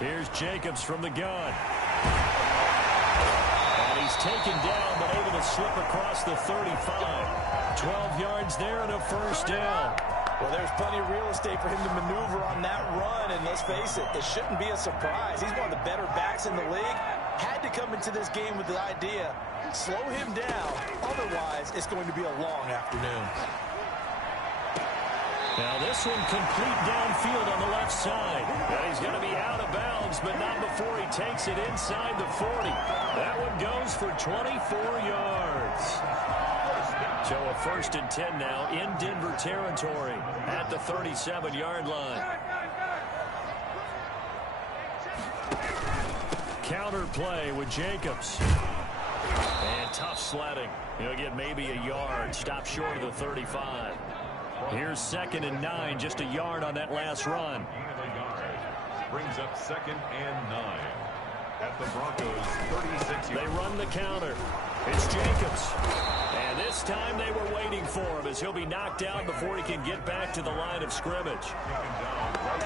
Here's Jacobs from the gun. And he's taken down, but able to slip across the 35. 12 yards there and a first down. Well, there's plenty of real estate for him to maneuver on that run, and let's face it, it shouldn't be a surprise. He's one of the better backs in the league. Had to come into this game with the idea, slow him down, otherwise it's going to be a long afternoon. Now this one complete downfield on the left side. And he's going to be out of bounds, but not before he takes it inside the 40. That one goes for 24 yards. So a 1st and 10 now in Denver territory at the 37-yard line. Counter play with Jacobs. And tough sledding. He'll get maybe a yard. Stop short of the 35. Here's 2nd and 9, just a yard on that last run. Brings up 2nd and 9 at the Broncos 36. They run the counter. It's Jacobs. And this time they were waiting for him as he'll be knocked down before he can get back to the line of scrimmage.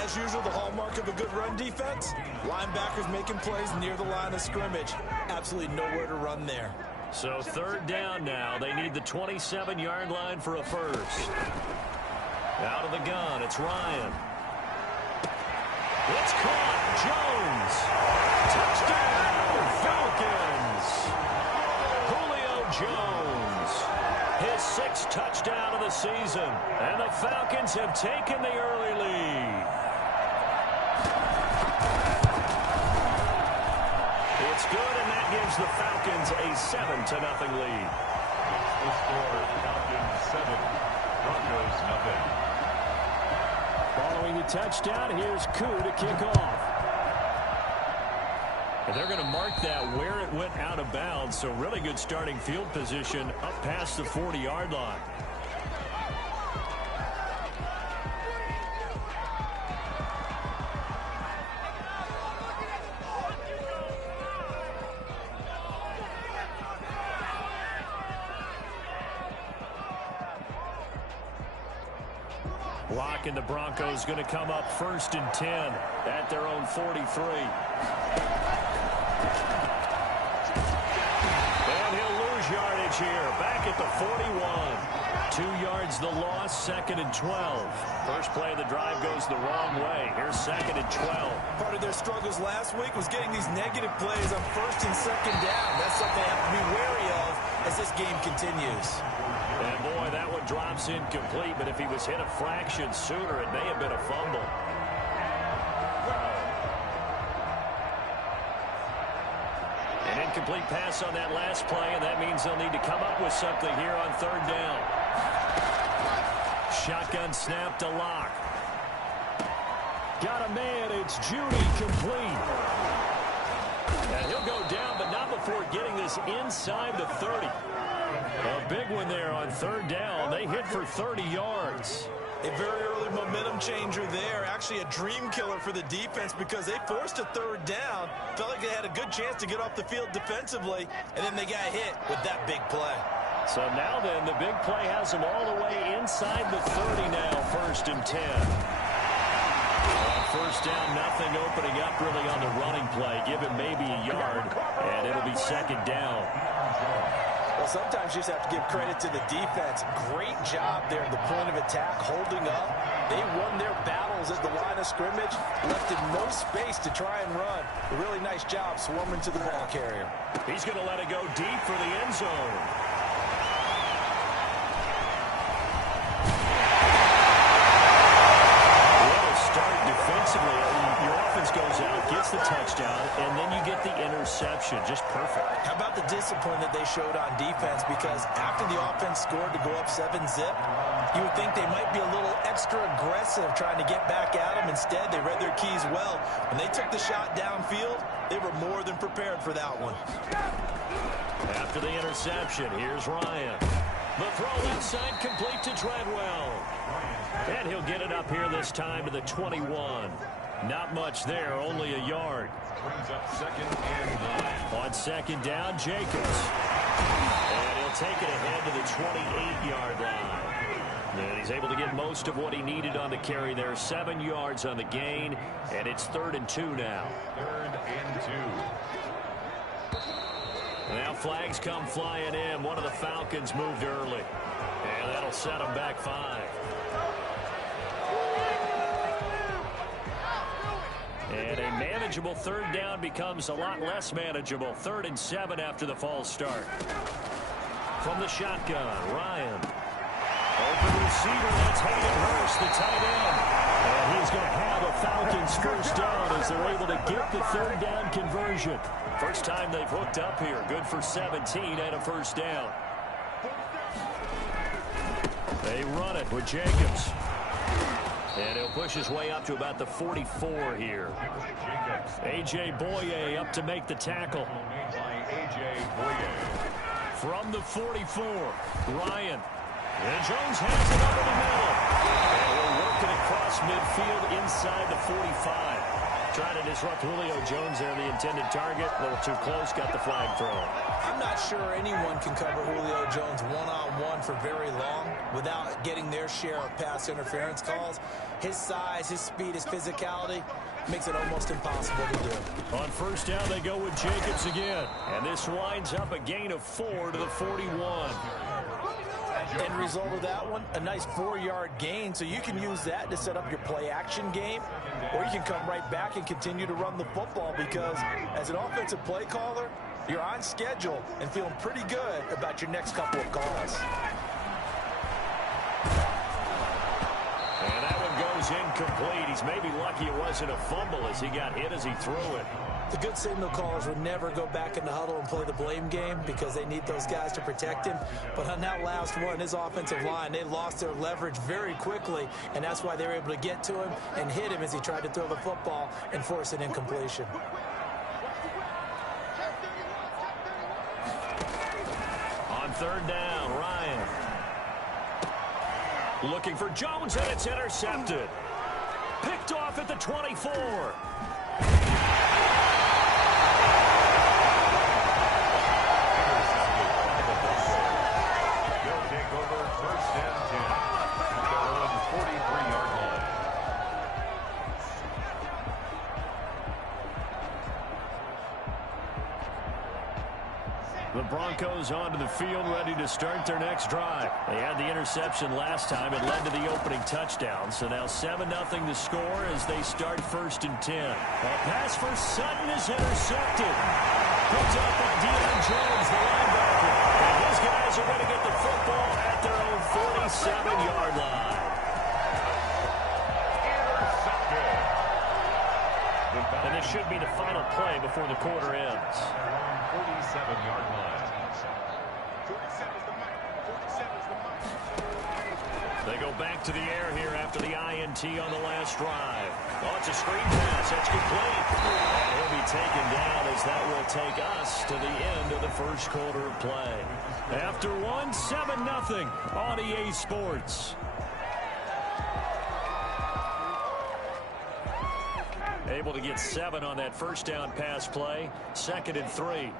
As usual, the hallmark of a good run defense, linebackers making plays near the line of scrimmage. Absolutely nowhere to run there. So 3rd down now. They need the 27-yard line for a first. Out of the gun, it's Ryan. It's caught. Jones. Touchdown, Falcons. Julio Jones. His 6th touchdown of the season. And the Falcons have taken the early lead. It's good, and that gives the Falcons a 7-0 lead. The score, Falcons 7, Broncos 0. Following the touchdown, here's Koo to kick off. And they're going to mark that where it went out of bounds, so really good starting field position up past the 40-yard line. Lock and the Broncos going to come up 1st and 10 at their own 43. And he'll lose yardage here. Back at the 41. 2 yards the loss, 2nd and 12. First play of the drive goes the wrong way. Here's 2nd and 12. Part of their struggles last week was getting these negative plays on 1st and 2nd down. That's something they have to be wary of as this game continues. And boy, that one drops incomplete, but if he was hit a fraction sooner, it may have been a fumble. An incomplete pass on that last play, and that means they'll need to come up with something here on 3rd down. Shotgun snap to Lock. Got a man, it's Judy, complete. And he'll go down, but not before getting this inside the 30. A big one there on 3rd down. They hit for 30 yards. A very early momentum changer there. Actually a dream killer for the defense because they forced a 3rd down. Felt like they had a good chance to get off the field defensively, and then they got hit with that big play. So now then, the big play has them all the way inside the 30 now, 1st and 10. On 1st down, nothing opening up really on the running play. Give him maybe a yard, and it'll be 2nd down. Well, sometimes you just have to give credit to the defense. Great job there at the point of attack, holding up. They won their battles at the line of scrimmage, left in no space to try and run. A really nice job swarming to the ball carrier. He's going to let it go deep for the end zone. What a start defensively. Your offense goes out, gets the touchdown, and then you get the interception. Just perfect. How about the discipline that they showed on defense? Because after the offense scored to go up 7-zip, you would think they might be a little extra aggressive trying to get back at them. Instead, they read their keys well. When they took the shot downfield, they were more than prepared for that one. After the interception, here's Ryan. The throw inside, complete to Treadwell. And he'll get it up here this time to the 21. Not much there, only a yard. Brings up 2nd and 9. On 2nd down, Jacobs. And he'll take it ahead to the 28-yard line. And he's able to get most of what he needed on the carry there. 7 yards on the gain, and it's 3rd and 2 now. 3rd and 2. Now flags come flying in. One of the Falcons moved early. And that'll set them back 5. And a manageable 3rd down becomes a lot less manageable. 3rd and 7 after the false start. From the shotgun, Ryan. Open receiver, that's Hayden Hurst, the tight end. And he's going to have a Falcons first down as they're able to get the 3rd down conversion. First time they've hooked up here. Good for 17 and a first down. They run it with Jacobs. And he'll push his way up to about the 44 here. A.J. Boye up to make the tackle. From the 44, Ryan. And Jones has it up in the middle. And we're working across midfield inside the 45. Trying to disrupt Julio Jones there, the intended target. A little too close, got the flag thrown. I'm not sure anyone can cover Julio Jones one-on-one for very long without getting their share of pass interference calls. His size, his speed, his physicality makes it almost impossible to do. On first down, they go with Jacobs again. And this winds up a gain of 4 to the 41. End result of that one, a nice 4-yard gain, so you can use that to set up your play-action game, or you can come right back and continue to run the football because as an offensive play caller, you're on schedule and feeling pretty good about your next couple of calls. And that one goes incomplete. He's maybe lucky it wasn't a fumble as he got hit as he threw it. The good signal callers would never go back in the huddle and play the blame game because they need those guys to protect him. But on that last one, his offensive line, they lost their leverage very quickly, and that's why they were able to get to him and hit him as he tried to throw the football and force an incompletion. On 3rd down, Ryan. Looking for Jones, and it's intercepted. Picked off at the 24. The Broncos onto the field, ready to start their next drive. They had the interception last time. It led to the opening touchdown. So now 7-0 to score as they start 1st and 10. A pass for Sutton is intercepted. Picked up by Deion Jones, the linebacker. And his guys are going to get the football at their own 47-yard line. And this should be the final play before the quarter ends. 47-yard line. They go back to the air here after the INT on the last drive. Oh, it's a screen pass. That's complete. And he'll be taken down as that will take us to the end of the first quarter of play. After one, 7-0 on EA Sports. Able to get 7 on that first down pass play. 2nd and 3.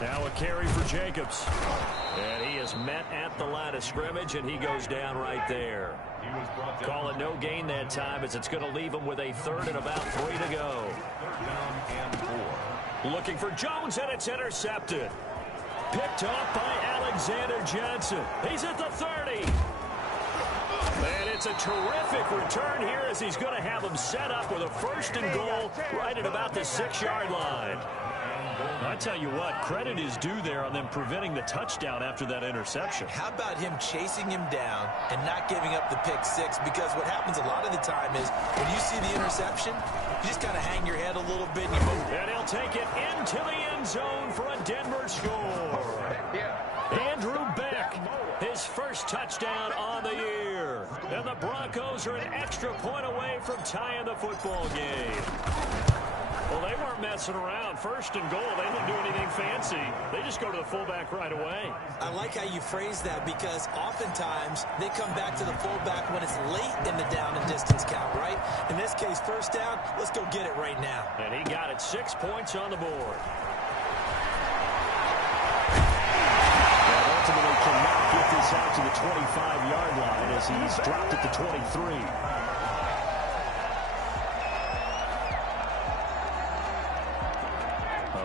Now a carry for Jacobs. And he is met at the line of scrimmage, and he goes down right there. Call it no gain that time as it's going to leave him with a 3rd and about 3 to go. 3rd down and 4. Looking for Jones, and it's intercepted. Picked up by Alexander Johnson. He's at the 30. And it's a terrific return here as he's going to have him set up with a 1st and goal right at about the 6-yard line. I tell you what, credit is due there on them preventing the touchdown after that interception. How about him chasing him down and not giving up the pick 6? Because what happens a lot of the time is when you see the interception, you just kind of hang your head a little bit and you move. And he'll take it into the end zone for a Denver score. Andrew Beck, his first touchdown on the year. And the Broncos are an extra point away from tying the football game. Well, they weren't messing around. 1st and goal, they didn't do anything fancy. They just go to the fullback right away. I like how you phrase that because oftentimes they come back to the fullback when it's late in the down and distance count, right? In this case, 1st down, let's go get it right now. And he got it. 6 points on the board. 25-yard line as he's dropped at the 23.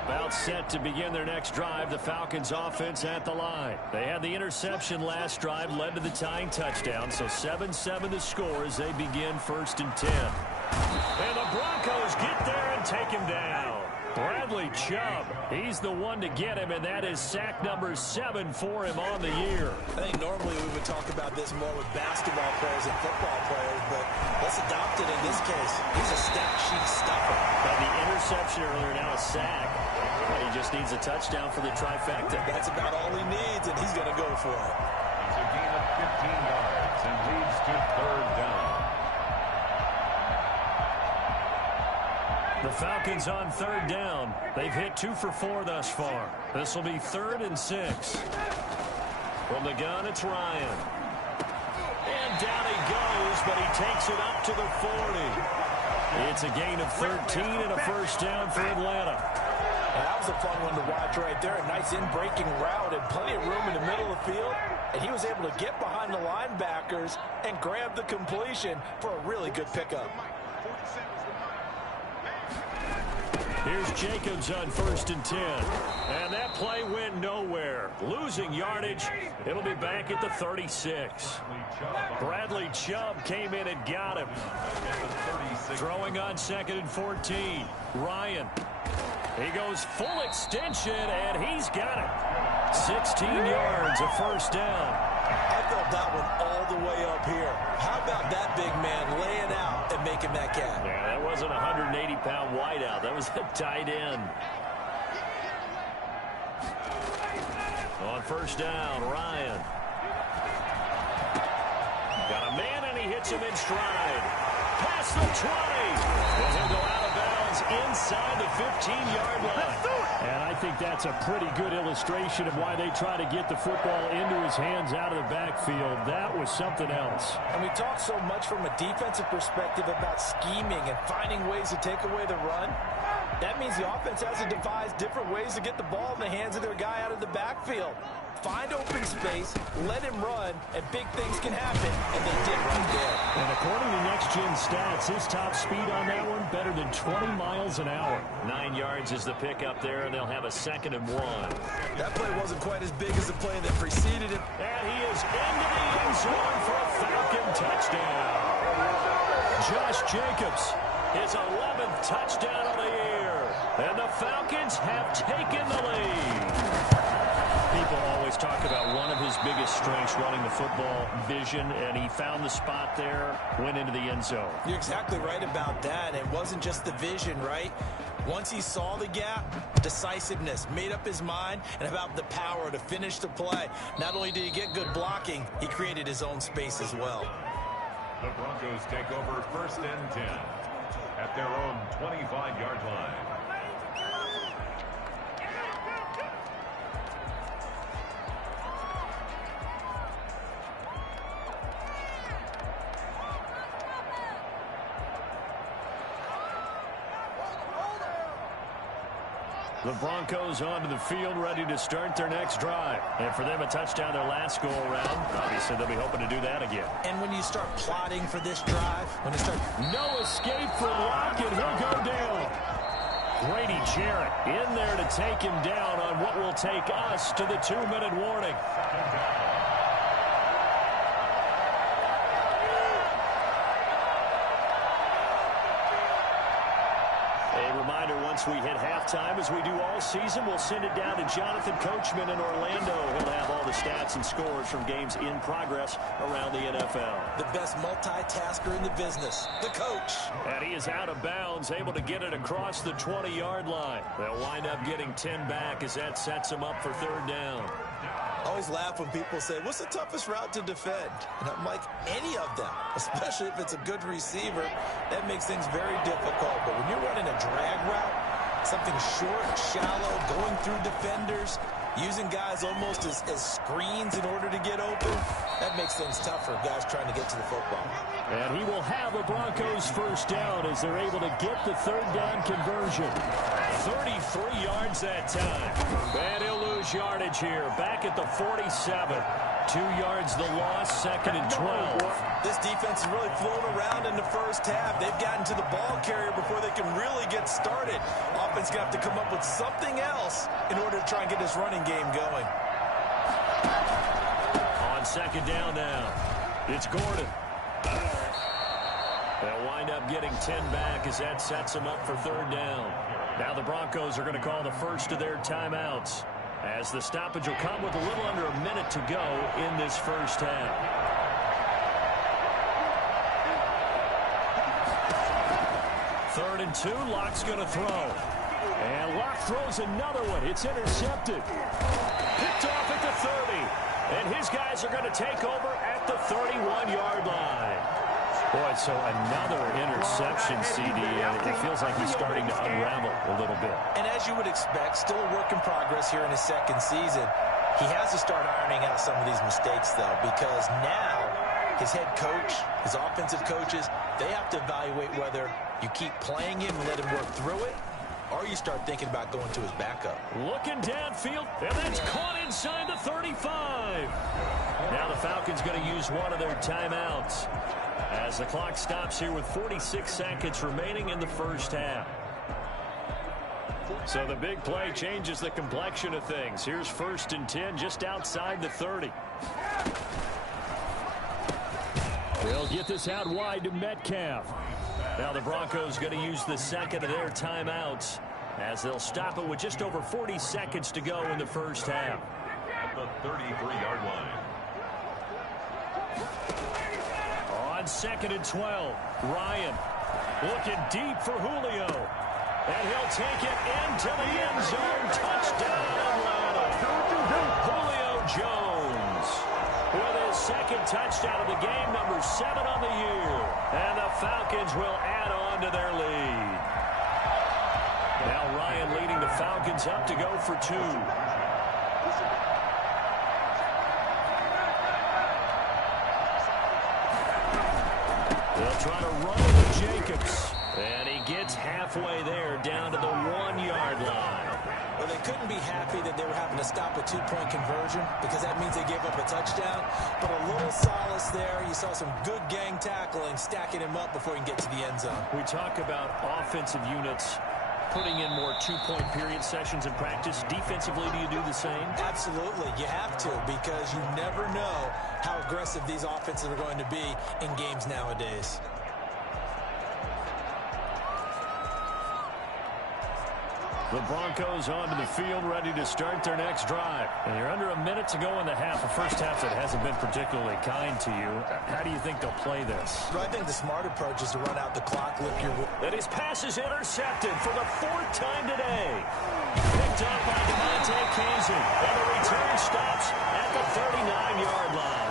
About set to begin their next drive, the Falcons offense at the line. They had the interception last drive, led to the tying touchdown, so 7-7 the score as they begin 1st and 10. And the Broncos get there and take him down. Bradley Chubb, he's the one to get him, and that is sack number 7 for him on the year. I think normally we would talk about this more with basketball players and football players, but let's adopt it in this case. He's a stat sheet stuffer. But the interception earlier, now a sack. But he just needs a touchdown for the trifecta. That's about all he needs, and he's going to go for it. It's a gain of 15 yards and leads to 3rd down. The Falcons on 3rd down. They've hit 2 for 4 thus far. This will be 3rd and 6. From the gun, it's Ryan. And down he goes, but he takes it up to the 40. It's a gain of 13 and a 1st down for Atlanta. That was a fun one to watch right there. A nice in-breaking route and plenty of room in the middle of the field. And he was able to get behind the linebackers and grab the completion for a really good pickup. Here's Jacobs on 1st and 10. And that play went nowhere. Losing yardage. It'll be back at the 36. Bradley Chubb came in and got him. Throwing on 2nd and 14. Ryan. He goes full extension, and he's got it. 16 yards, a 1st down. I felt that one all the way up here. How about that big man laying out and making that catch? Yeah, that wasn't a 180-pound wideout. That was a tight end. On 1st down, Ryan. Got a man, and he hits him in stride. Past the 20. And he'll go out of bounds inside the 15-yard line. And I think that's a pretty good illustration of why they try to get the football into his hands out of the backfield. That was something else. And we talk so much from a defensive perspective about scheming and finding ways to take away the run. That means the offense has to devise different ways to get the ball in the hands of their guy out of the backfield. Find open space, let him run, and big things can happen, and they did right there. And according to Next Gen Stats, his top speed on that one, better than 20 miles an hour. 9 yards is the pickup there, and they'll have a 2nd and 1. That play wasn't quite as big as the play that preceded it. And he is into the end zone for a Falcon touchdown. Josh Jacobs, his 11th touchdown of the year. And the Falcons have taken the lead. People always talk about one of his biggest strengths running the football, vision, and he found the spot there, went into the end zone. You're exactly right about that. It wasn't just the vision, right? Once he saw the gap, decisiveness, made up his mind, and about the power to finish the play. Not only did he get good blocking, he created his own space as well. The Broncos take over 1st and 10 at their own 25-yard line. The Broncos onto the field, ready to start their next drive. And for them, a touchdown their last go-around. Obviously, they'll be hoping to do that again. And when you start plotting for this drive, when you start... No escape from Locke, and he'll go down. Grady Jarrett in there to take him down on what will take us to the 2-minute warning. Once we hit halftime, as we do all season, we'll send it down to Jonathan Coachman in Orlando. He'll have all the stats and scores from games in progress around the NFL. The best multitasker in the business, the coach. And he is out of bounds, able to get it across the 20-yard line. They'll wind up getting 10 back as that sets them up for 3rd down. I always laugh when people say, what's the toughest route to defend? And I'm like, any of them, especially if it's a good receiver. That makes things very difficult. But when you're running a drag route, something short, shallow, going through defenders, using guys almost as screens in order to get open, that makes things tough for guys trying to get to the football. And he will have a Broncos 1st down as they're able to get the 3rd down conversion. 33 yards that time. And he'll lose yardage here, back at the 47. 2 yards the loss, 2nd and 12. This defense is really flown around in the first half. They've gotten to the ball carrier before they can really get started. Offense going to have to come up with something else in order to try and get this running game going. On 2nd down now, it's Gordon. They'll wind up getting 10 back as that sets them up for 3rd down. Now the Broncos are going to call the first of their timeouts, as the stoppage will come with a little under a minute to go in this first half. Third and 2, Lock's going to throw. And Lock throws another one. It's intercepted. Picked off at the 30. And his guys are going to take over at the 31-yard line. Boy, so another interception, CD. It feels like he's starting to unravel a little bit. And as you would expect, still a work in progress here in his 2nd season. He has to start ironing out some of these mistakes, though, because now his head coach, his offensive coaches, they have to evaluate whether you keep playing him and let him work through it, or you start thinking about going to his backup. Looking downfield, and that's caught inside the 35. Now the Falcons going to use one of their timeouts, as the clock stops here with 46 seconds remaining in the first half. So the big play changes the complexion of things. Here's 1st and 10 just outside the 30. They'll get this out wide to Metcalf. Now the Broncos going to use the 2nd of their timeouts, as they'll stop it with just over 40 seconds to go in the first half. At the 33-yard line. On 2nd and 12, Ryan looking deep for Julio. And he'll take it into the end zone. Touchdown, Atlanta. Julio Jones with his 2nd touchdown of the game, number 7 on the year. And the Falcons will add on to their lead. Now Ryan leading the Falcons up to go for 2. They'll try to run it with Jacobs. And he gets halfway there, down to the 1-yard line. Well, they couldn't be happy that they were having to stop a 2-point conversion, because that means they gave up a touchdown. But a little solace there. You saw some good gang tackling, stacking him up before he can get to the end zone. We talk about offensive units putting in more 2-point period sessions in practice. Defensively, do you do the same? Absolutely. You have to, because you never know how aggressive these offenses are going to be in games nowadays. The Broncos onto the field, ready to start their next drive. And you're under a minute to go in the half, a first half that hasn't been particularly kind to you. How do you think they'll play this? Well, I think the smart approach is to run out the clock, lift your... And his pass is intercepted for the 4th time today. Picked up by Demonte Kazin, and the return stops at the 39-yard line.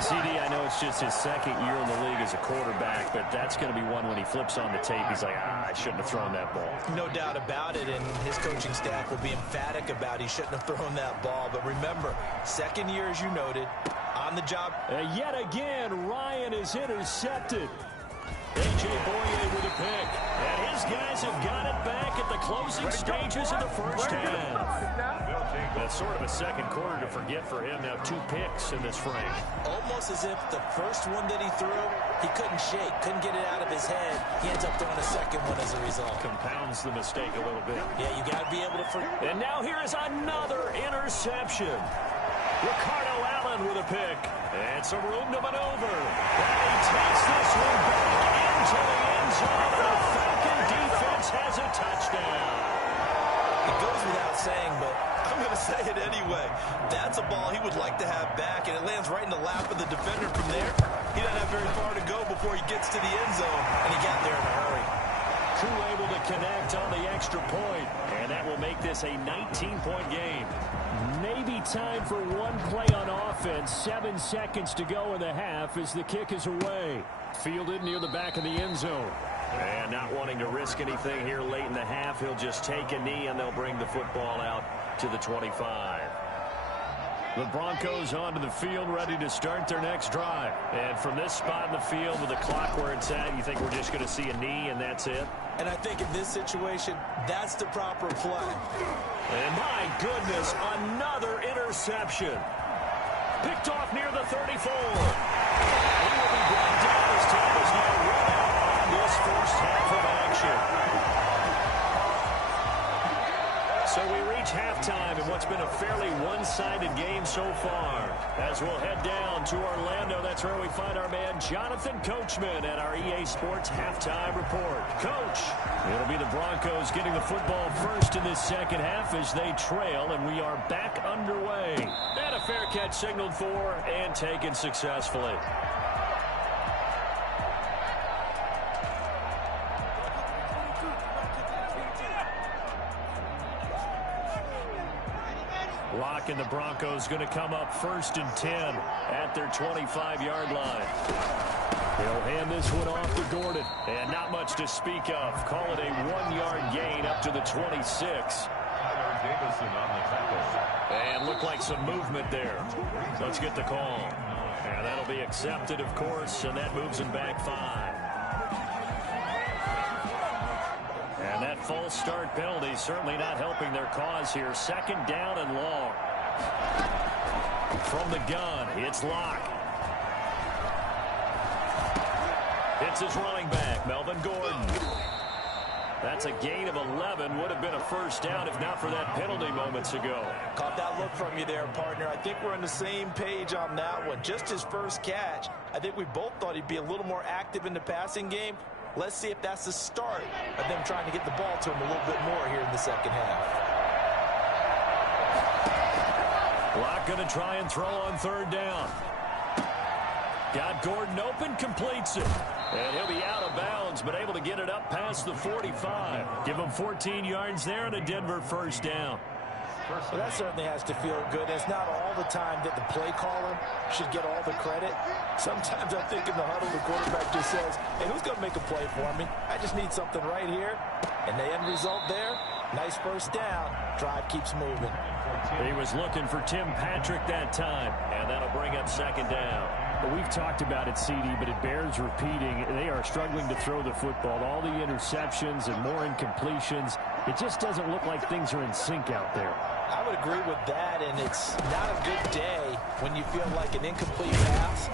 CD, I know it's just his 2nd year in the league as a quarterback, but that's going to be one when he flips on the tape. He's like, I shouldn't have thrown that ball. No doubt about it, and his coaching staff will be emphatic about he shouldn't have thrown that ball. But remember, 2nd year, as you noted, on the job. Yet again, Ryan is intercepted. A.J. Boye with a pick. And his guys have got it back at the closing stages of the first half. That's sort of a 2nd quarter to forget for him. Now 2 picks in this frame. Almost as if the first one that he threw, he couldn't shake, couldn't get it out of his head. He ends up throwing a 2nd one as a result. Compounds the mistake a little bit. Yeah, you got to be able to... And now here is another interception. Ricardo Allen with a pick. And some room to maneuver. And he takes this one back into the end zone. And the Falcon defense has a touchdown. It goes without saying, but I'm going to say it anyway. That's a ball he would like to have back, and it lands right in the lap of the defender from there. He doesn't have very far to go before he gets to the end zone, and he got there in a hurry. Crew able to connect on the extra point, and that will make this a 19-point game. Maybe time for one play on offense. 7 seconds to go in the half as the kick is away. Fielded near the back of the end zone. And not wanting to risk anything here late in the half, he'll just take a knee, and they'll bring the football out to the 25. The Broncos onto the field, ready to start their next drive. And from this spot in the field with the clock where it's at, you think we're just going to see a knee and that's it? And I think in this situation, that's the proper play. And my goodness, another interception. Picked off near the 34. He will be brought down as time is now run out on this first half of action. So we reach halftime in what's been a fairly one-sided game so far. As we'll head down to Orlando, that's where we find our man Jonathan Coachman at our EA Sports Halftime Report. Coach, it'll be the Broncos getting the football first in this second half as they trail, and we are back underway. And a fair catch signaled for and taken successfully. Lock and the Broncos going to come up 1st and 10 at their 25-yard line. They'll hand this one off to Gordon. And not much to speak of. Call it a 1-yard gain up to the 26. Tyler Davison on the tackle. And looked like some movement there. Let's get the call. And that'll be accepted, of course, and that moves them back 5. And that false start penalty certainly not helping their cause here. 2nd down and long. From the gun, it's Locke. It's his running back, Melvin Gordon. That's a gain of 11. Would have been a first down if not for that penalty moments ago. Caught that look from you there, partner. I think we're on the same page on that one. Just his first catch. I think we both thought he'd be a little more active in the passing game. Let's see if that's the start of them trying to get the ball to him a little bit more here in the second half. Locke going to try and throw on 3rd down. Got Gordon open, completes it. And he'll be out of bounds, but able to get it up past the 45. Give him 14 yards there and a Denver first down. Well, that certainly has to feel good. It's not all the time that the play caller should get all the credit. Sometimes I think in the huddle, the quarterback just says, hey, who's going to make a play for me? I just need something right here. And the end result there, nice first down. Drive keeps moving. He was looking for Tim Patrick that time, and that'll bring up 2nd down. Well, we've talked about it, CD, but it bears repeating. They are struggling to throw the football. All the interceptions and more incompletions. It just doesn't look like things are in sync out there. I would agree with that, and it's not a good day when you feel like an incomplete pass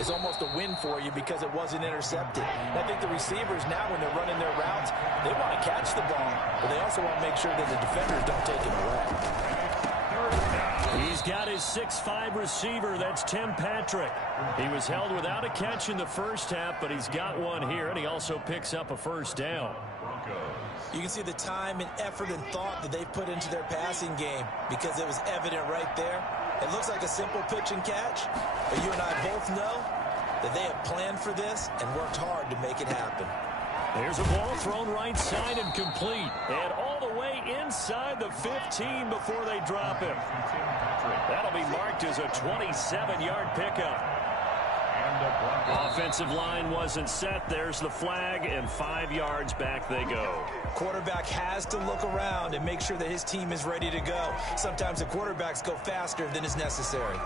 is almost a win for you because it wasn't intercepted. And I think the receivers now, when they're running their routes, they want to catch the ball, but they also want to make sure that the defenders don't take it away. He's got his 6'5" receiver. That's Tim Patrick. He was held without a catch in the first half, but he's got one here, and he also picks up a first down. You can see the time and effort and thought that they put into their passing game because it was evident right there. It looks like a simple pitch and catch, but you and I both know that they have planned for this and worked hard to make it happen. There's a ball thrown right side and complete. And all the way inside the 15 before they drop him. That'll be marked as a 27-yard pickup. Offensive line wasn't set. There's the flag, and 5 yards back they go. Quarterback has to look around and make sure that his team is ready to go. Sometimes the quarterbacks go faster than is necessary.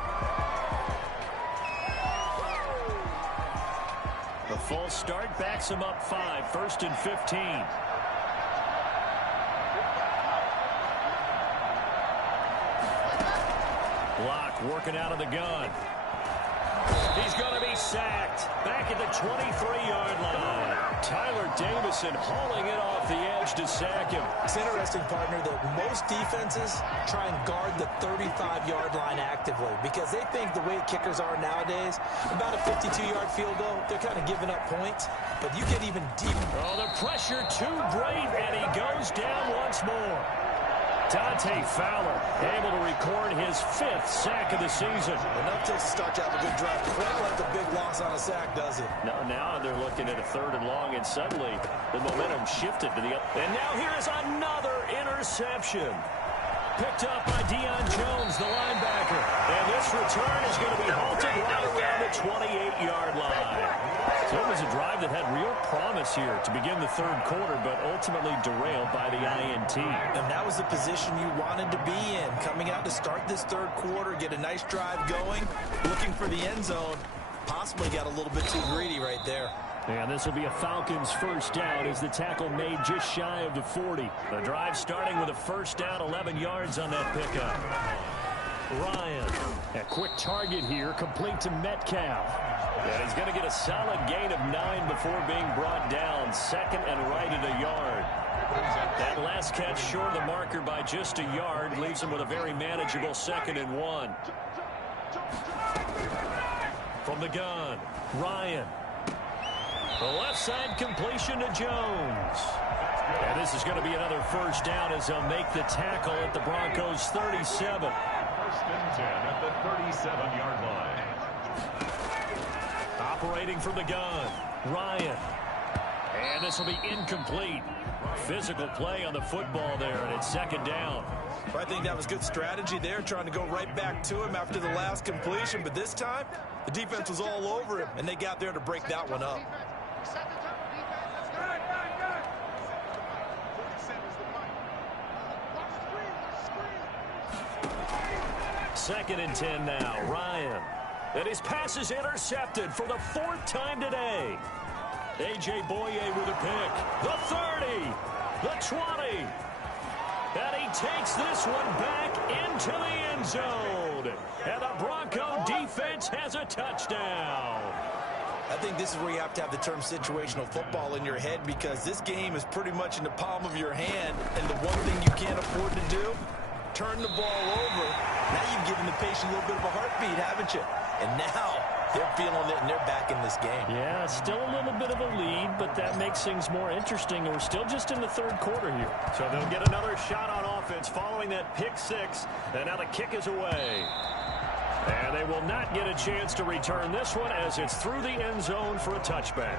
The false start backs him up 5, 1st and 15. Locke working out of the gun. He's going to be sacked. Back at the 23-yard line. Tyler Davison hauling it off the edge to sack him. It's interesting, partner, that most defenses try and guard the 35-yard line actively because they think the way kickers are nowadays, about a 52-yard field goal, they're kind of giving up points. But you get even deeper. Oh, the pressure too great, and he goes down once more. Dante Fowler able to record his 5th sack of the season. Enough to start to have a good drive. Quite like a big loss on a sack, does it? Now they're looking at a 3rd and long, and suddenly the momentum shifted to the up. And now here is another interception. Picked up by Deion Jones, the linebacker. And this return is going to be halted right around the 28-yard line. So it was a drive that had real promise here to begin the 3rd quarter, but ultimately derailed by the INT. And that was the position you wanted to be in. Coming out to start this 3rd quarter, get a nice drive going, looking for the end zone. Possibly got a little bit too greedy right there. And this will be a Falcons first down as the tackle made just shy of the 40. The drive starting with a first down, 11 yards on that pickup. Ryan. A quick target here, complete to Metcalf. And he's going to get a solid gain of 9 before being brought down. Second and right at a yard. That last catch short of the marker by just a yard leaves him with a very manageable 2nd and 1. From the gun, Ryan. The left side completion to Jones. And this is going to be another first down as they'll make the tackle at the Broncos' 37. First and 10 at the 37-yard line. Operating from the gun, Ryan. And this will be incomplete. Physical play on the football there, and it's 2nd down. I think that was good strategy there, trying to go right back to him after the last completion. But this time, the defense was all over him, and they got there to break that one up. 2nd and 10 now, Ryan. And his pass is intercepted for the 4th time today. A.J. Boye with a pick. The 30, the 20. And he takes this one back into the end zone. And the Bronco defense has a touchdown. I think this is where you have to have the term situational football in your head, because this game is pretty much in the palm of your hand, and the one thing you can't afford to do, turn the ball over. Now you've given the patient a little bit of a heartbeat, haven't you? And now they're feeling it, and they're back in this game. Yeah, still a little bit of a lead, but that makes things more interesting. And we're still just in the 3rd quarter here. So they'll get another shot on offense following that pick 6. And now the kick is away. And they will not get a chance to return this one as it's through the end zone for a touchback.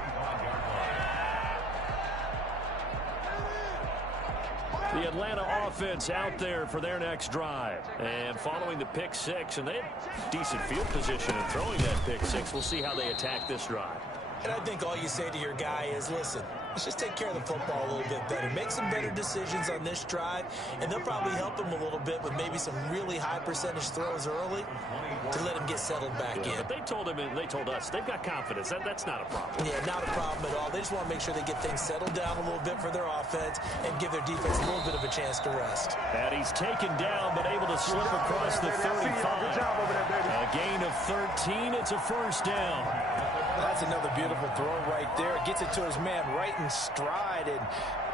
The Atlanta offense out there for their next drive. And following the pick 6, and they had decent field position in throwing that pick 6. We'll see how they attack this drive. And I think all you say to your guy is, listen, let's just take care of the football a little bit better. Make some better decisions on this drive, and they'll probably help him a little bit with maybe some really high percentage throws early to let him get settled back in. But they told him, and they told us, they've got confidence. That's not a problem. Yeah, not a problem at all. They just want to make sure they get things settled down a little bit for their offense and give their defense a little bit of a chance to rest. And he's taken down, but able to slip across the 35. A gain of 13. It's a first down. That's another beautiful throw right there. Gets it to his man right in stride. And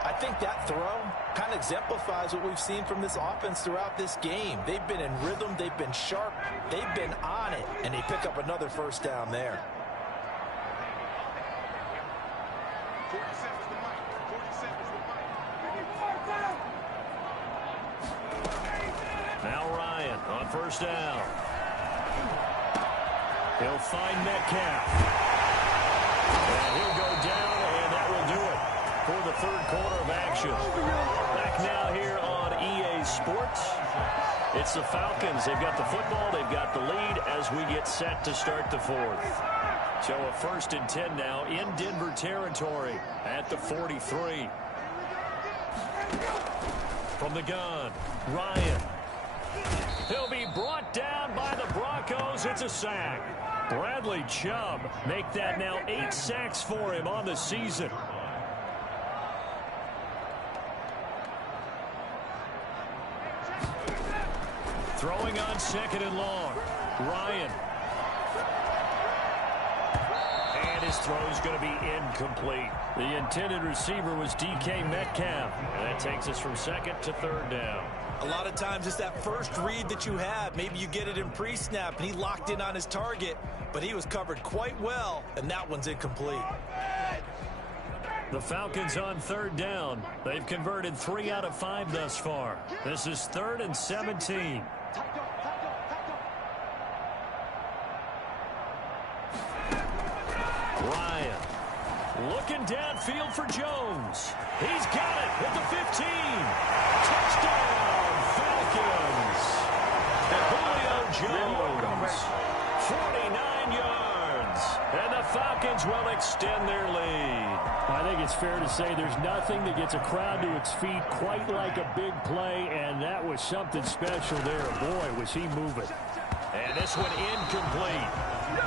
I think that throw kind of exemplifies what we've seen from this offense throughout this game. They've been in rhythm. They've been sharp. They've been on it. And they pick up another first down there. Now Ryan on first down. He'll find Metcalf. And he'll go down, and that will do it for the 3rd quarter of action. Back now here on EA Sports. It's the Falcons. They've got the football. They've got the lead as we get set to start the 4th. So a 1st and 10 now in Denver territory at the 43. From the gun, Ryan. He'll be brought down by the Broncos. It's a sack. Bradley Chubb make that now 8 sacks for him on the season. Throwing on 2nd and long. Ryan. And his throw is going to be incomplete. The intended receiver was DK Metcalf. And that takes us from 2nd to 3rd down. A lot of times it's that first read that you have. Maybe you get it in pre-snap, and he locked in on his target, but he was covered quite well, and that one's incomplete. The Falcons on 3rd down. They've converted 3 out of 5 thus far. This is 3rd and 17. Ryan looking downfield for Jones. He's got it at the 15. Touchdown, Falcons. And Julio Jones, 49 yards. And the Falcons will extend their lead. I think it's fair to say there's nothing that gets a crowd to its feet quite like a big play, and that was something special there. Boy, was he moving. And this one incomplete.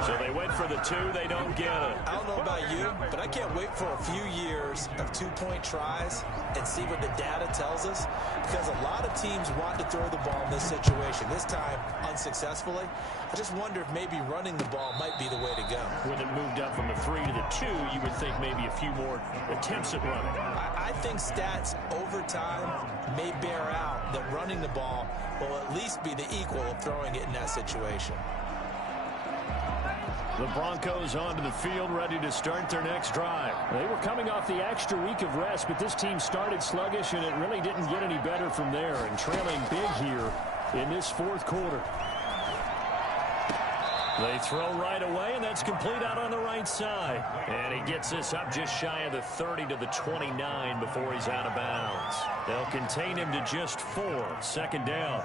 So they went for the 2. They don't get it. I don't know about you, but I can't wait for a few years of 2-point tries and see what the data tells us, because a lot of teams want to throw the ball in this situation, this time unsuccessfully. I just wonder if maybe running the ball might be the way to go. When it moved up from the 3 to the 2, you would think maybe a few more attempts at running. I think stats over time may bear out that running the ball will at least be the equal of throwing it in that situation. The Broncos onto the field, ready to start their next drive. They were coming off the extra week of rest, but this team started sluggish, and it really didn't get any better from there, and trailing big here in this fourth quarter. They throw right away, and that's complete out on the right side. And he gets this up just shy of the 30 to the 29 before he's out of bounds. They'll contain him to just 4. Second down.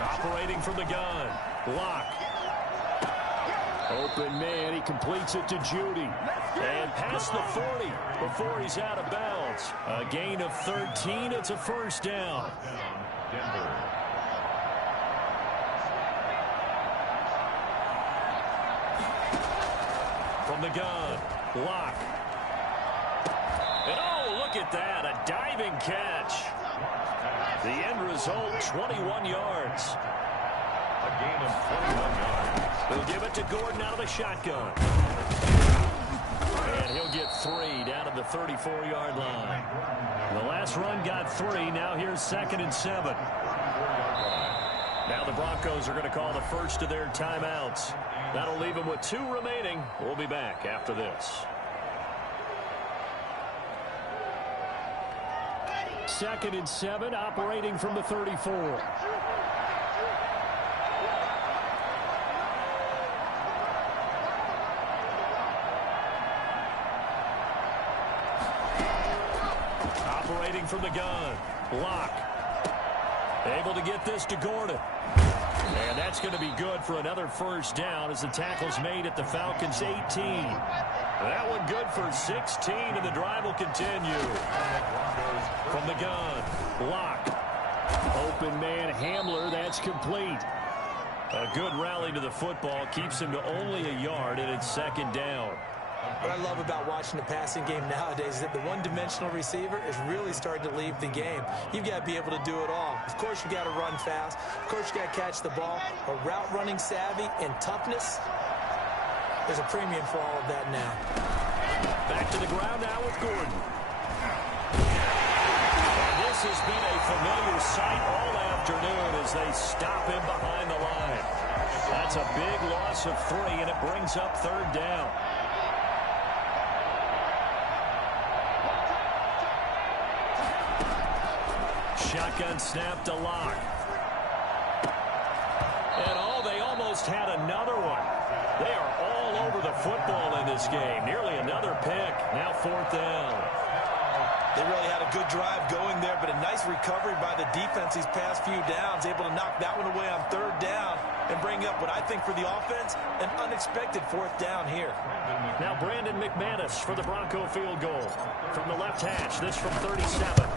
Operating from the gun. Lock. Open man. He completes it to Judy. And past the 40 before he's out of bounds. A gain of 13. It's a first down. Denver. From the gun. Lock. And oh, look at that. A diving catch. The end result, 21 yards. A gain of 21 yards. They'll give it to Gordon out of the shotgun. And he'll get 3 down at the 34-yard line. The last run got 3. Now here's 2nd and 7. Now the Broncos are going to call the first of their timeouts. That'll leave them with 2 remaining. We'll be back after this. 2nd and 7, operating from the 34. Operating from the gun. Lock. Able to get this to Gordon. And that's going to be good for another first down as the tackle's made at the Falcons' 18. That one good for 16, and the drive will continue. From the gun, Lock. Open man, Hamler, that's complete. A good rally to the football keeps him to only a yard, and it's 2nd down. What I love about watching the passing game nowadays is that the one-dimensional receiver is really starting to leave the game. You've got to be able to do it all. Of course, you got to run fast. Of course, you got to catch the ball. But route running savvy and toughness, there's a premium for all of that now. Back to the ground now with Gordon. And this has been a familiar sight all afternoon as they stop him behind the line. That's a big loss of 3, and it brings up 3rd down. Shotgun snap to Lock. And oh, they almost had another one. They are all over the football in this game. Nearly another pick. Now 4th down. They really had a good drive going there, but a nice recovery by the defense these past few downs, able to knock that one away on 3rd down and bring up what I think for the offense, an unexpected 4th down here. Now Brandon McManus for the Bronco field goal. From the left hash, this from 37.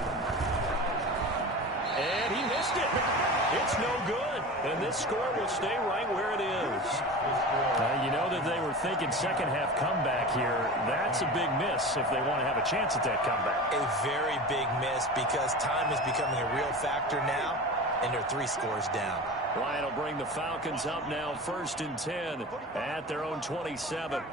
And he missed it. It's no good. And this score will stay right where it is. You know that they were thinking second half comeback here. That's a big miss if they want to have a chance at that comeback. A very big miss because time is becoming a real factor now, and they're 3 scores down. Ryan will bring the Falcons up now 1st and 10 at their own 27.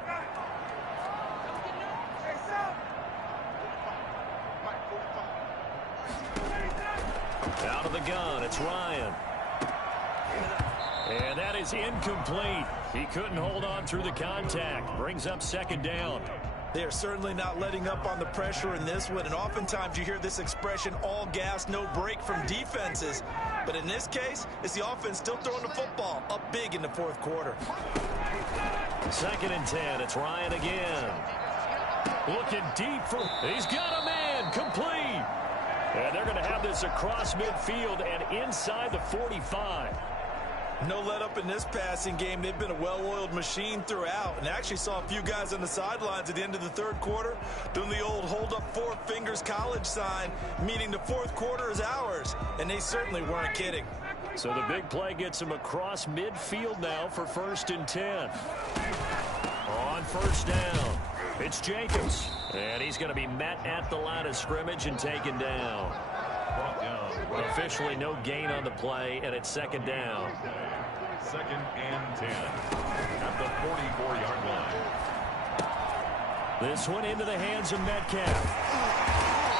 Out of the gun, it's Ryan. And that is incomplete. He couldn't hold on through the contact. Brings up 2nd down. They are certainly not letting up on the pressure in this one, and oftentimes you hear this expression, all gas, no break from defenses. But in this case, it's the offense still throwing the football up big in the 4th quarter. 2nd and 10, it's Ryan again. Looking deep for, he's got a man, complete. And they're going to have this across midfield and inside the 45. No let up in this passing game. They've been a well-oiled machine throughout. And actually saw a few guys on the sidelines at the end of the third quarter doing the old hold up four fingers college sign, meaning the fourth quarter is ours. And they certainly weren't kidding. So the big play gets him across midfield now for 1st and 10. On first down, it's Jacobs. And he's going to be met at the line of scrimmage and taken down. Officially no gain on the play, and it's 2nd down. 2nd and 10 at the 44-yard line. This one into the hands of Metcalf.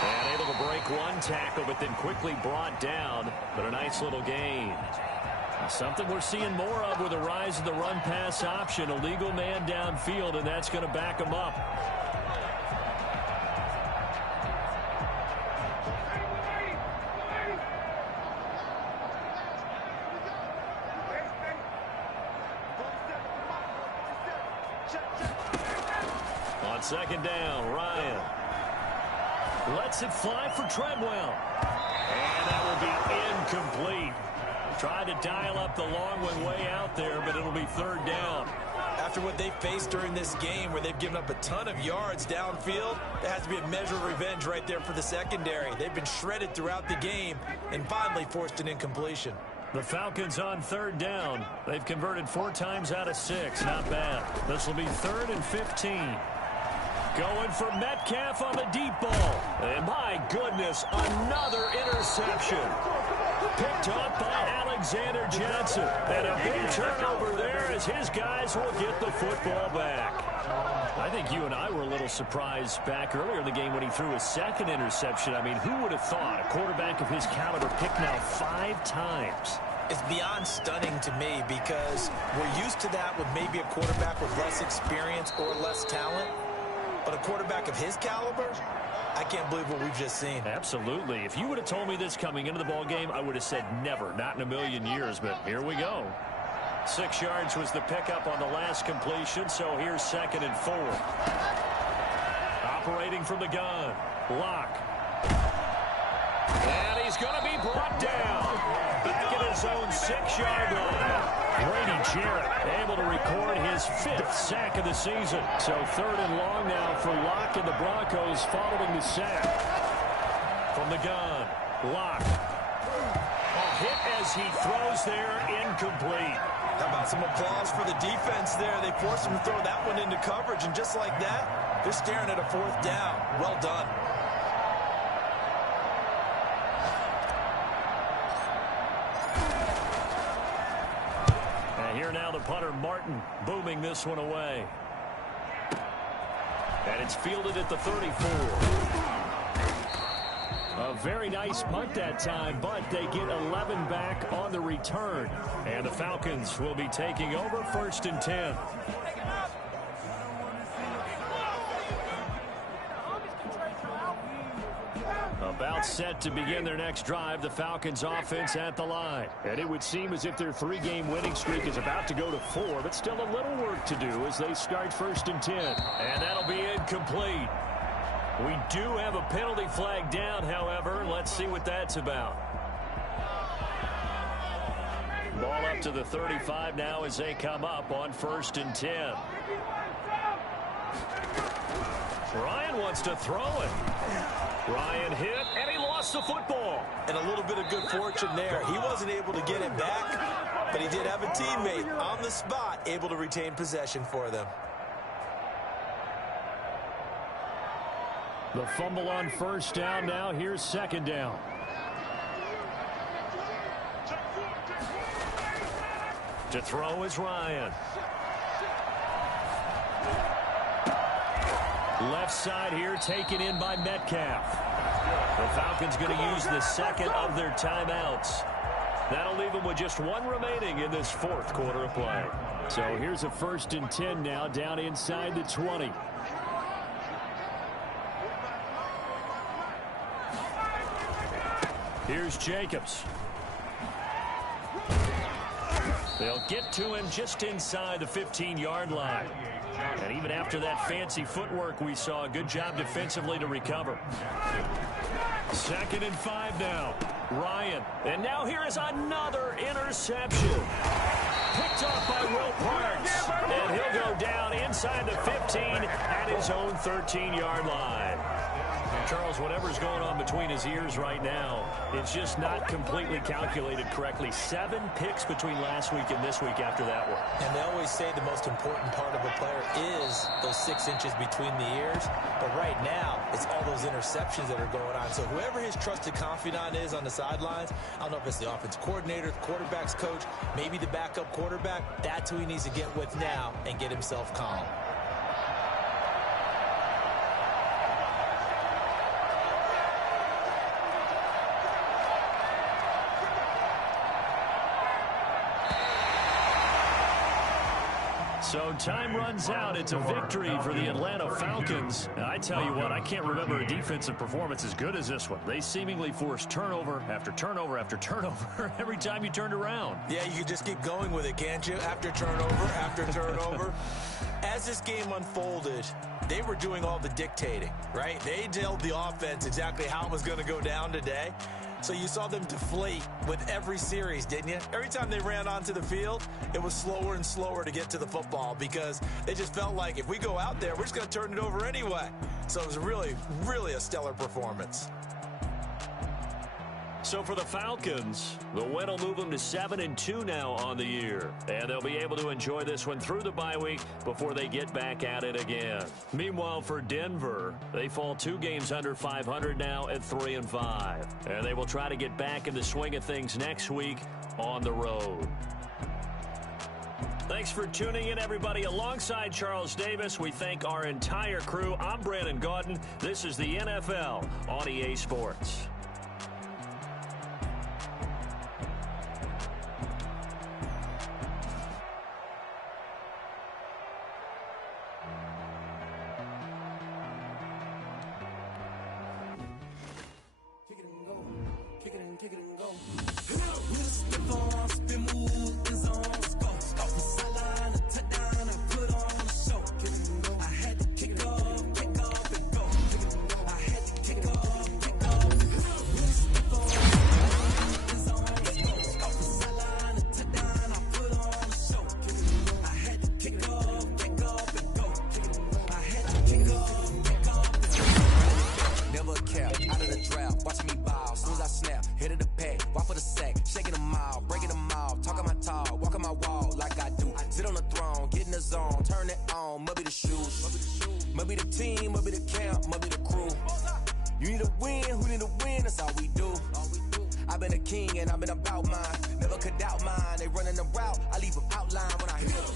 And able to break one tackle, but then quickly brought down. But a nice little gain. Something we're seeing more of with the rise of the run-pass option. A legal man downfield, and that's going to back him up. On 2nd down, Ryan lets it fly for Treadwell. And that will be incomplete. Tried to dial up the long one way out there, but it'll be 3rd down. After what they faced during this game where they've given up a ton of yards downfield, there has to be a measure of revenge right there for the secondary. They've been shredded throughout the game and finally forced an incompletion. The Falcons on 3rd down. They've converted 4 times out of 6. Not bad. This will be 3rd and 15. Going for Metcalf on the deep ball. And my goodness, another interception. Picked up by Alexander Johnson. And a big turnover there as his guys will get the football back. I think you and I were a little surprised back earlier in the game when he threw his 2nd interception. I mean, who would have thought a quarterback of his caliber picked now 5 times? It's beyond stunning to me because we're used to that with maybe a quarterback with less experience or less talent. But a quarterback of his caliber, I can't believe what we've just seen. Absolutely. If you would have told me this coming into the ball game, I would have said never, not in a million years. But here we go. 6 yards was the pickup on the last completion, so here's 2nd and 4. Operating from the gun, Locke. And he's going to be brought down. Back at his own 6-yard line. Grady Jarrett able to record his 5th sack of the season. So 3rd and long now for Locke and the Broncos following the sack. From the gun, Locke. A hit as he throws there, incomplete. How about some applause for the defense there? They forced him to throw that one into coverage, and just like that, they're staring at a 4th down. Well done. Here now the punter, Martin, booming this one away. And it's fielded at the 34. A very nice punt that time, but they get 11 back on the return. And the Falcons will be taking over 1st and 10. About set to begin their next drive, the Falcons offense at the line. And it would seem as if their 3-game winning streak is about to go to 4, but still a little work to do as they start 1st and 10. And that'll be incomplete. We do have a penalty flag down, however. Let's see what that's about. Ball up to the 35 now as they come up on 1st and 10. Ryan wants to throw it. Ryan hit, and he lost the football. And a little bit of good fortune there. He wasn't able to get it back, but he did have a teammate on the spot able to retain possession for them. The fumble on 1st down now. Here's 2nd down. To throw is Ryan. Left side here taken in by Metcalf. The Falcons going to use the 2nd of their timeouts. That'll leave them with just 1 remaining in this 4th quarter of play. So here's a 1st and 10 now down inside the 20. Here's Jacobs. They'll get to him just inside the 15-yard line. And even after that fancy footwork we saw, a good job defensively to recover. 2nd and 5 now. Ryan. And now here is another interception. Picked off by Will Parks. And he'll go down inside the 15 at his own 13-yard line. Charles, whatever's going on between his ears right now, it's just not completely calculated correctly. 7 picks between last week and this week after that one. And they always say the most important part of a player is those 6 inches between the ears. But right now, it's all those interceptions that are going on. So whoever his trusted confidant is on the sidelines, I don't know if it's the offense coordinator, the quarterback's coach, maybe the backup quarterback, that's who he needs to get with now and get himself calm. So time runs out. It's a victory for the Atlanta Falcons. And I tell you what, I can't remember a defensive performance as good as this one. They seemingly forced turnover after turnover after turnover every time you turned around. Yeah, you can just keep going with it, can't you? After turnover, after turnover. As this game unfolded, they were doing all the dictating, right? They told the offense exactly how it was going to go down today. So you saw them deflate with every series, didn't you? Every time they ran onto the field, it was slower and slower to get to the football because they just felt like if we go out there, we're just going to turn it over anyway. So it was really, really a stellar performance. So for the Falcons, the win will move them to 7-2 now on the year. And they'll be able to enjoy this one through the bye week before they get back at it again. Meanwhile, for Denver, they fall 2 games under 500 now at 3-5. And they will try to get back in the swing of things next week on the road. Thanks for tuning in, everybody. Alongside Charles Davis, we thank our entire crew. I'm Brandon Gaudin. This is the NFL on EA Sports. You need a win, who need a win, that's all we do. I've been a king and I've been about mine. Never could doubt mine, they running the route, I leave them outline when I hit them.